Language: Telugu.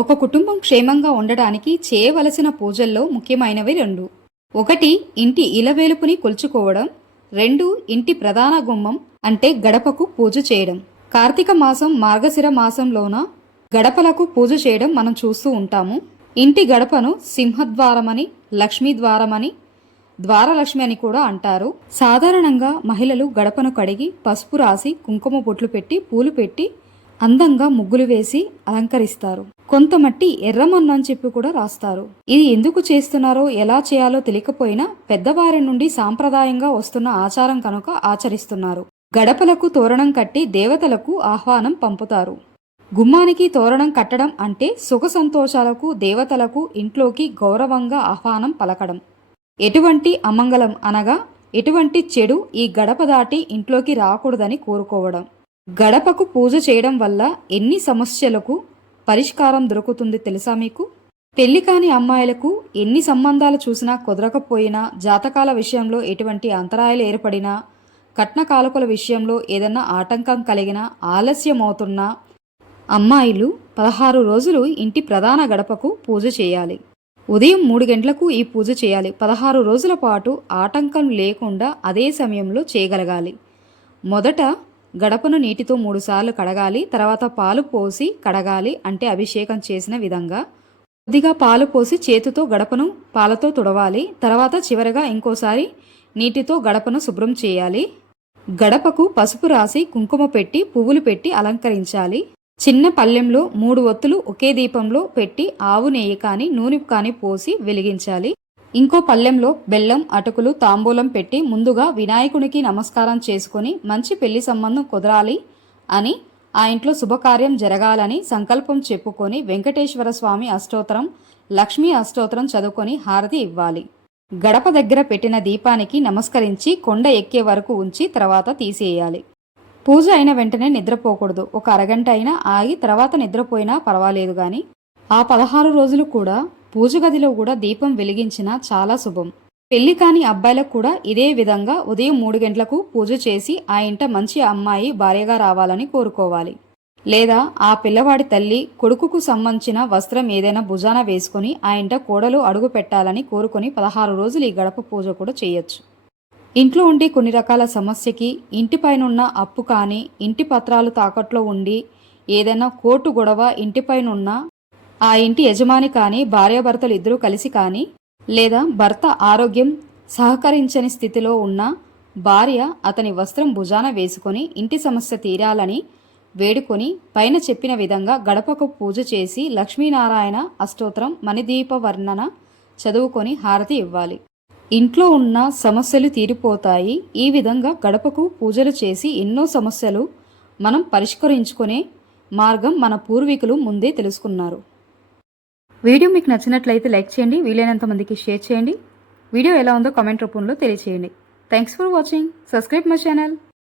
ఒక కుటుంబం క్షేమంగా ఉండడానికి చేయవలసిన పూజల్లో ముఖ్యమైనవి రెండు. ఒకటి ఇంటి ఇలవేలుపుని కొలుచుకోవడం. రెండు ఇంటి ప్రధాన గుమ్మం అంటే గడపకు పూజ చేయడం. కార్తీక మాసం మార్గశిర మాసంలోన గడపలకు పూజ చేయడం మనం చూస్తూ ఉంటాము. ఇంటి గడపను సింహద్వారమని లక్ష్మీ ద్వారమని ద్వారలక్ష్మి అని కూడా అంటారు. సాధారణంగా మహిళలు గడపను కడిగి పసుపు రాసి కుంకుమ బొట్లు పెట్టి పూలు పెట్టి అందంగా ముగ్గులు వేసి అలంకరిస్తారు. కొంతమట్టి ఎర్రమన్ను అని చెప్పి కూడా రాస్తారు. ఇది ఎందుకు చేస్తున్నారో ఎలా చేయాలో తెలియకపోయినా పెద్దవారి నుండి సాంప్రదాయంగా వస్తున్న ఆచారం కనుక ఆచరిస్తున్నారు. గడపలకు తోరణం కట్టి దేవతలకు ఆహ్వానం పంపుతారు. గుమ్మానికి తోరణం కట్టడం అంటే సుఖ సంతోషాలకు దేవతలకు ఇంట్లోకి గౌరవంగా ఆహ్వానం పలకడం. ఎటువంటి అమంగళం అనగా ఎటువంటి చెడు ఈ గడప దాటి ఇంట్లోకి రాకూడదని కోరుకోవడం. గడపకు పూజ చేయడం వల్ల ఎన్ని సమస్యలకు పరిష్కారం దొరుకుతుంది తెలుసా మీకు? పెళ్ళి కాని అమ్మాయిలకు ఎన్ని సంబంధాలు చూసినా కుదరకపోయినా జాతకాల విషయంలో ఎటువంటి అంతరాయాలు ఏర్పడినా కట్న కాలకుల విషయంలో ఏదన్నా ఆటంకం కలిగినా ఆలస్యమవుతున్నా అమ్మాయిలు పదహారు రోజులు ఇంటి ప్రధాన గడపకు పూజ చేయాలి. ఉదయం మూడు గంటలకు ఈ పూజ చేయాలి. పదహారు రోజుల పాటు ఆటంకం లేకుండా అదే సమయంలో చేయగలగాలి. మొదట గడపను నీటితో మూడుసార్లు కడగాలి తర్వాత పాలు పోసి కడగాలి అంటే అభిషేకం చేసిన విధంగా. కొద్దిగా పాలు పోసి చేతితో గడపను పాలతో తుడవాలి తర్వాత చివరగా ఇంకోసారి నీటితో గడపను శుభ్రం చేయాలి. గడపకు పసుపు రాసి కుంకుమ పెట్టి పువ్వులు పెట్టి అలంకరించాలి. చిన్న పళ్ళెంలో మూడు ఒత్తులు ఒకే దీపంలో పెట్టి ఆవు నెయ్యి కానీ నూనె కానీ పోసి వెలిగించాలి. ఇంకో పళ్ళెంలో బెల్లం అటుకులు తాంబూలం పెట్టి ముందుగా వినాయకునికి నమస్కారం చేసుకొని మంచి పెళ్ళి సంబంధం కుదరాలి అని ఆ ఇంట్లో శుభకార్యం జరగాలని సంకల్పం చెప్పుకొని వెంకటేశ్వర స్వామి అష్టోత్తరం లక్ష్మీ అష్టోత్తరం చదువుకొని హారతి ఇవ్వాలి. గడప దగ్గర పెట్టిన దీపానికి నమస్కరించి కొండ ఎక్కే వరకు ఉంచి తర్వాత తీసేయాలి. పూజ అయిన వెంటనే నిద్రపోకూడదు. ఒక అరగంట అయినా ఆగి తర్వాత నిద్రపోయినా పర్వాలేదు గాని ఆ పదహారు రోజులు కూడా పూజ గదిలో కూడా దీపం వెలిగించినా చాలా శుభం. పెళ్ళి కాని అబ్బాయిలకు కూడా ఇదే విధంగా ఉదయం మూడు గంటలకు పూజ చేసి ఆ ఇంట మంచి అమ్మాయి భార్యగా రావాలని కోరుకోవాలి. లేదా ఆ పిల్లవాడి తల్లి కొడుకుకు సంబంధించిన వస్త్రం ఏదైనా భుజాన వేసుకొని ఆ ఇంట కోడలు అడుగు పెట్టాలని కోరుకొని పదహారు రోజులు ఈ గడప పూజ కూడా చేయొచ్చు. ఇంట్లో ఉండే కొన్ని రకాల సమస్యకి ఇంటిపైనున్న అప్పు కానీ ఇంటి పత్రాలు తాకట్లో ఉండి ఏదైనా కోర్టు గొడవ ఇంటిపైనున్న ఆ ఇంటి యజమాని కానీ భార్యాభర్తలు ఇద్దరూ కలిసి కానీ లేదా భర్త ఆరోగ్యం సహకరించని స్థితిలో ఉన్న భార్య అతని వస్త్రం భుజాన వేసుకొని ఇంటి సమస్య తీరాలని వేడుకొని పైన చెప్పిన విధంగా గడపకు పూజ చేసి లక్ష్మీనారాయణ అష్టోత్తరం మణిదీప వర్ణన చదువుకొని హారతి ఇవ్వాలి. ఇంట్లో ఉన్న సమస్యలు తీరిపోతాయి. ఈ విధంగా గడపకు పూజలు చేసి ఎన్నో సమస్యలు మనం పరిష్కరించుకునే మార్గం మన పూర్వీకులు ముందే తెలుసుకున్నారు. వీడియో మీకు నచ్చినట్లయితే లైక్ చేయండి వీలైనంత మందికి షేర్ చేయండి. వీడియో ఎలా ఉందో కామెంట్ రూపంలో తెలియచేయండి. Thanks for watching subscribe my channel